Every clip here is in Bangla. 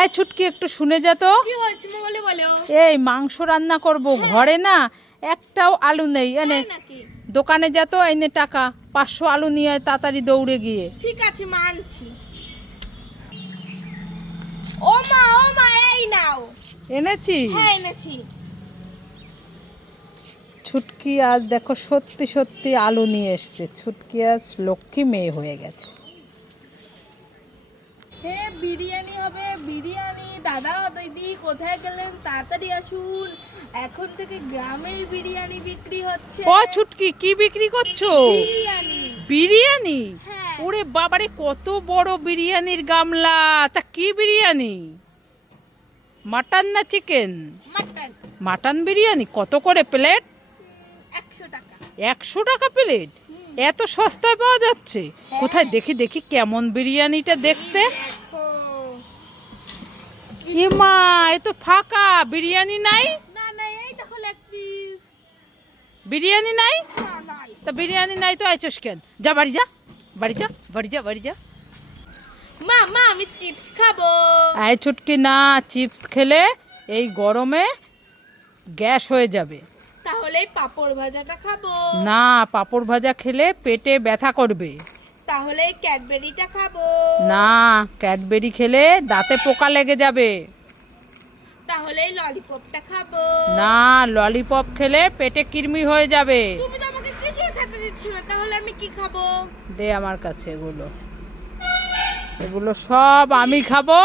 এই ছুটকি একটু শুনে যা তো। কি হয়েছে মা বলে বলো? এই মাংস রান্না করব, ঘরে না একটাও আলু নেই। এনে নাকি? দোকানে যা তো, এনে টাকা 500 আলু নিয়ে আয় তাড়াতাড়ি দৌড়ে গিয়ে। ঠিক আছে মা, আনছি। ও মা এই নাও। এনেছি? হ্যাঁ এনেছি। ছুটকি আজ দেখো সত্যি সত্যি আলু নিয়ে এসছে। ছুটকি আজ লক্ষ্মী মেয়ে হয়ে গেছে। হ্যাঁ বিরিয়ানি হবে, বিরিয়ানি। দাদা দিদি কোথায় গেলেন? তাড়াতাড়ি আসুন, এখন থেকে গ্রামের বিরিয়ানি বিক্রি হচ্ছে। ও ছুটকি, কি বিক্রি করছো? বিরিয়ানি। বিরিয়ানি? হ্যাঁ। ওরে বাবারে, কত বড় বিরিয়ানির গামলা! তা কি বিরিয়ানি? মাটন না চিকেন? মাটন। মাটন বিরিয়ানি কত করে প্লেট? 100 টাকা। 100 টাকা প্লেট? এত সস্তায় পাওয়া যাচ্ছে? কোথায় দেখি দেখি কেমন বিরিয়ানিটা দেখতে। দেখো। ইমা, এ তো ফাঁকা, বিরিয়ানি নাই। না না, এই দেখো লেগ পিস। বিরিয়ানি নাই? না নাই। তা বিরিয়ানি নাই তো আইছস কেন? যা বাড়ি যা, বাড়ি যা, বাড়ি যা, বাড়ি যা। মা আমি চিপস খাবো। আয় ছুটকি, না চিপস খেলে এই গরমে গ্যাস হয়ে যাবে। তাহলে এই পাঁপড় ভাজাটা খাবো। না, পাঁপড় ভাজা খেলে পেটে ব্যথা করবে। তাহলে এই ক্যাডবেরিটা খাবো। না, ক্যাডবেরি খেলে দাঁতে পোকা লেগে যাবে। তাহলে এই ললিপপটা খাবো। না, ললিপপ খেলে পেটে কৃমি হয়ে যাবে। তুমি তো আমাকে কিছু খেতে দিচ্ছ না, তাহলে আমি কি খাবো? দে আমার কাছে এগুলো, এগুলো সব আমি খাবো।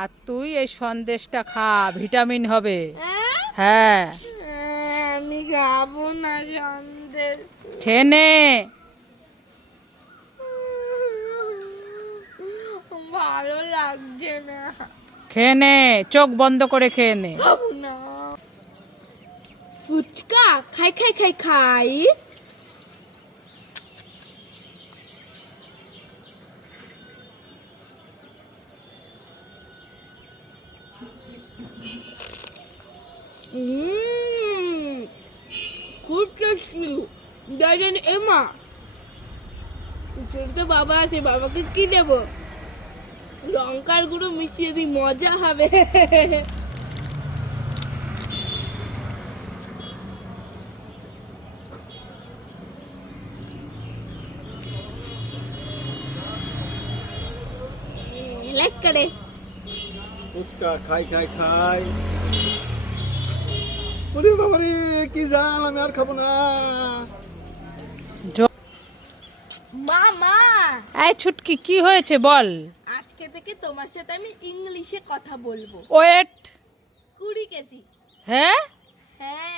আর তুই এই সন্দেশটা খা, ভিটামিন হবে। হ্যাঁ, আমি খাবো না সন্দেশ। খেয়ে নে। ভালো লাগছে না। খেয়ে নে, চোখ বন্ধ করে খেয়ে নে। খাবো না। ফুচকা খাই খাই খাই খাই। খুব টেস্টি। জানেন এমা, তো বাবা আছে, বাবাকে কি দেবো? লঙ্কার গুঁড়ো মিশিয়ে দিই, মজা হবে। লাইক করে। ফুচকা খাই খাই খাই। ওরে বাবারে, কি জাল, আমি আর খাবো না। মা এই ছুটকি, কি হয়েছে বল? আজকে থেকে তোমার সাথে আমি ইংলিশে কথা বলবো। ওয়েট। 20 কেজি। হ্যাঁ, হ্যাঁ